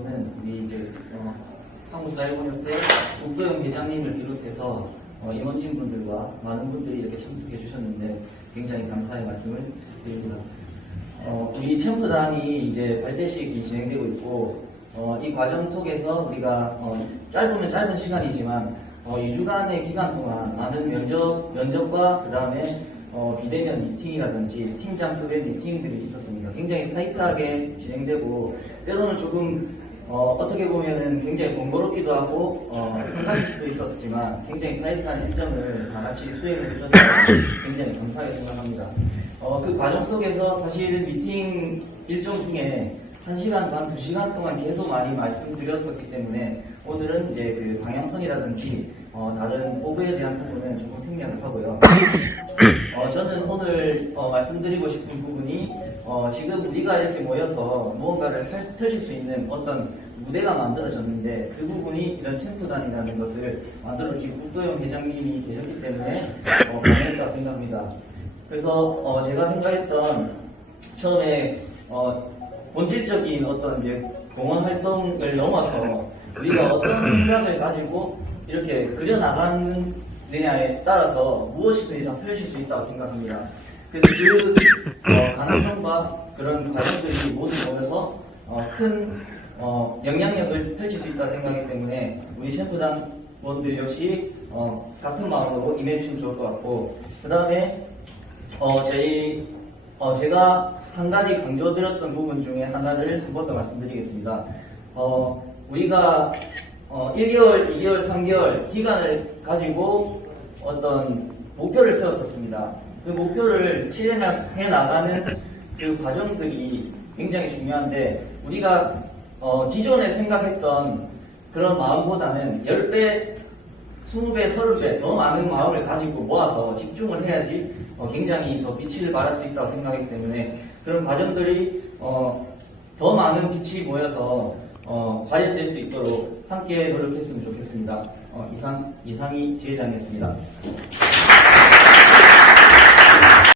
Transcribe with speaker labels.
Speaker 1: 부분은 우리 이제 어, 한국사회공협회 국도영 회장님을 비롯해서 어, 임원진 분들과 많은 분들이 이렇게 참석해 주셨는데 굉장히 감사의 말씀을 드립니다. 어, 우리 챔프단이 이제 발대식이 진행되고 있고 어, 이 과정 속에서 우리가 어, 짧으면 짧은 시간이지만 어, 2주간의 기간 동안 많은 면접, 면접과 그 다음에 어, 비대면 미팅이라든지 팀장 프로그램 미팅들이 있었습니다. 굉장히 타이트하게 진행되고 때로는 조금 어, 떻게 보면은 굉장히 번거롭기도 하고 어, 생각일 수도 있었지만 굉장히 타이트한 일정을 다 같이 수행해 주셔서 굉장히 감사하게 생각합니다. 어, 그 과정 속에서 사실 미팅 일정 중에 1시간 반, 2시간 동안 계속 많이 말씀드렸었기 때문에 오늘은 이제 그 방향성이라든지 어, 다른 오브에 대한 부분은 조금 생략을 하고요. 어, 저는 오늘 어, 말씀드리고 싶은 부분이 어, 지금 우리가 이렇게 모여서 무언가를 할- 펼칠 수 있는 어떤 무대가 만들어졌는데 그 부분이 이런 챔프단이라는 것을 만들어주신 국도영 회장님이 계셨기 때문에 어, 가능했다고 생각합니다. 그래서 어, 제가 생각했던 처음에 어, 본질적인 어떤 이제 공헌 활동을 넘어서 우리가 어떤 생각을 가지고 이렇게 그려나가느냐에 따라서 무엇이든지 다 펼칠 수 있다고 생각합니다. 그래서 그 어, 가능성과 그런 과정들이 모두 모여서 어, 큰 어, 영향력을 펼칠 수 있다고 생각하기 때문에 우리 셰프단 원들 역시 어, 같은 마음으로 임해주시면 좋을 것 같고 그 다음에 어, 저희, 어, 제가 한 가지 강조드렸던 부분 중에 하나를 한 번 더 말씀드리겠습니다. 어, 우리가 어, 1개월, 2개월, 3개월 기간을 가지고 어떤 목표를 세웠었습니다. 그 목표를 실행해 나가는 그 과정들이 굉장히 중요한데 우리가 어, 기존에 생각했던 그런 마음보다는 10배 20배, 30배 더 많은 마음을 가지고 모아서 집중을 해야지 어, 굉장히 더 빛을 발할 수 있다고 생각하기 때문에 그런 과정들이 어, 더 많은 빛이 모여서 어, 발현될 수 있도록 함께 노력했으면 좋겠습니다. 어, 이상 이상희 지회장이었습니다.